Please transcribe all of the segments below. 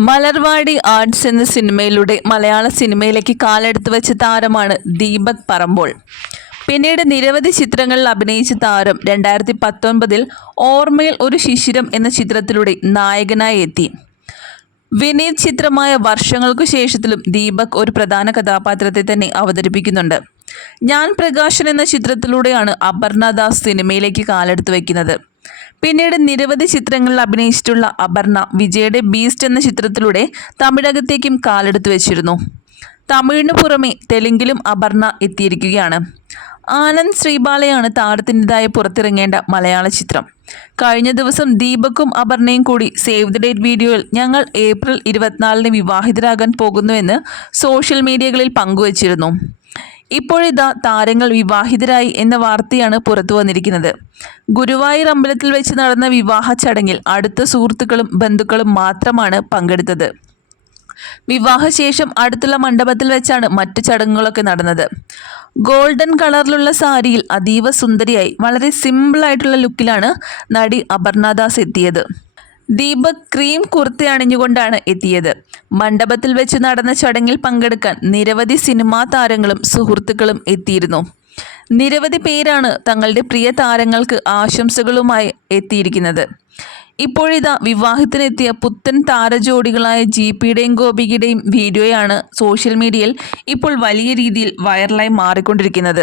Malarvadi arts എന്ന സിനിമയിലൂടെ മലയാള സിനിമയിലേക്ക് കാലെടുത്ത് വെച്ച താരമാണ് ദീപക് പറമ്പോൾ. പിന്നീട് നിരവധി ചിത്രങ്ങളിൽ അഭിനയിച്ച താരം രണ്ടായിരത്തി പത്തൊൻപതിൽ ഓർമ്മയിൽ ഒരു ശിശിരം എന്ന ചിത്രത്തിലൂടെ നായകനായി എത്തി. വിനീത് ചിത്രമായ വർഷങ്ങൾക്കു ശേഷത്തിലും ദീപക് ഒരു പ്രധാന കഥാപാത്രത്തെ തന്നെ അവതരിപ്പിക്കുന്നുണ്ട്. ഞാൻ പ്രകാശൻ എന്ന ചിത്രത്തിലൂടെയാണ് അപർണ ദാസ് സിനിമയിലേക്ക് കാലെടുത്ത് വയ്ക്കുന്നത് പിന്നീട് നിരവധി ചിത്രങ്ങളിൽ അഭിനയിച്ചിട്ടുള്ള അപർണ വിജയുടെ ബീസ്റ്റ് എന്ന ചിത്രത്തിലൂടെ തമിഴകത്തേക്കും കാലെടുത്ത് വെച്ചിരുന്നു. തമിഴിനു പുറമെ തെലുങ്കിലും അപർണ എത്തിയിരിക്കുകയാണ്. ആനന്ദ് ശ്രീബാലയാണ് താരത്തിന്റെതായി പുറത്തിറങ്ങേണ്ട മലയാള ചിത്രം. കഴിഞ്ഞ ദിവസം ദീപക്കും അപർണയും കൂടി സേവ് ദി ഡേറ്റ് വീഡിയോയിൽ ഞങ്ങൾ ഏപ്രിൽ ഇരുപത്തിനാലിന് വിവാഹിതരാകാൻ പോകുന്നുവെന്ന് സോഷ്യൽ മീഡിയകളിൽ പങ്കുവച്ചിരുന്നു. ഇപ്പോഴിതാ താരങ്ങൾ വിവാഹിതരായി എന്ന വാർത്തയാണ് പുറത്തു വന്നിരിക്കുന്നത്. ഗുരുവായൂർ അമ്പലത്തിൽ വെച്ച് നടന്ന വിവാഹ ചടങ്ങിൽ അടുത്ത സുഹൃത്തുക്കളും ബന്ധുക്കളും മാത്രമാണ് പങ്കെടുത്തത്. വിവാഹശേഷം അടുത്തുള്ള മണ്ഡപത്തിൽ വെച്ചാണ് മറ്റു ചടങ്ങുകളൊക്കെ നടന്നത്. ഗോൾഡൻ കളറിലുള്ള സാരിയിൽ അതീവ സുന്ദരിയായി വളരെ സിമ്പിളായിട്ടുള്ള ലുക്കിലാണ് നടി അപർണദാസ് എത്തിയത്. ദീപക് ക്രീം കുർത്തി അണിഞ്ഞുകൊണ്ടാണ് എത്തിയത്. മണ്ഡപത്തിൽ വെച്ച് നടന്ന ചടങ്ങിൽ പങ്കെടുക്കാൻ നിരവധി സിനിമാ താരങ്ങളും സുഹൃത്തുക്കളും എത്തിയിരുന്നു. നിരവധി പേരാണ് തങ്ങളുടെ പ്രിയ താരങ്ങൾക്ക് ആശംസകളുമായി എത്തിയിരിക്കുന്നത്. ഇപ്പോഴിതാ വിവാഹത്തിനെത്തിയ പുത്തൻ താരജോഡികളായ ജി പിയുടെയും ഗോപികയുടെയും വീഡിയോയാണ് സോഷ്യൽ മീഡിയയിൽ ഇപ്പോൾ വലിയ രീതിയിൽ വൈറലായി മാറിക്കൊണ്ടിരിക്കുന്നത്.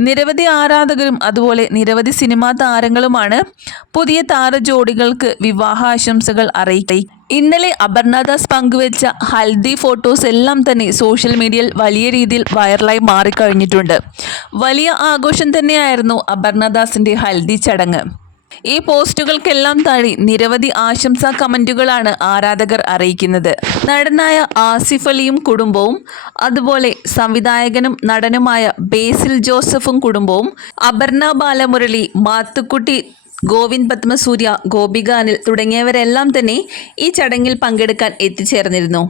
നിരവധി ആരാധകരും അതുപോലെ നിരവധി സിനിമാ താരങ്ങളുമാണ് പുതിയ താരജോഡികൾക്ക് വിവാഹാശംസകൾ അറിയിക്കുക ഇന്നലെ അപർണദാസ് പങ്കുവച്ച ഹൽദി ഫോട്ടോസ് എല്ലാം തന്നെ സോഷ്യൽ മീഡിയയിൽ വലിയ രീതിയിൽ വൈറലായി മാറിക്കഴിഞ്ഞിട്ടുണ്ട്. വലിയ ആഘോഷം തന്നെയായിരുന്നു അപർണദാസിന്റെ ഹൽദി ചടങ്ങ്. ഈ പോസ്റ്റുകൾക്കെല്ലാം താഴെ നിരവധി ആശംസാ കമന്റുകളാണ് ആരാധകർ അറിയിക്കുന്നത്. നടനായ ആസിഫ് അലിയും കുടുംബവും അതുപോലെ സംവിധായകനും നടനുമായ ബേസിൽ ജോസഫും കുടുംബവും അപർണ ബാലമുരളി മാത്തുക്കുട്ടി ഗോവിന്ദ് പത്മസൂര്യ ഗോപിക അനിൽ തുടങ്ങിയവരെല്ലാം തന്നെ ഈ ചടങ്ങിൽ പങ്കെടുക്കാൻ എത്തിച്ചേർന്നിരുന്നു.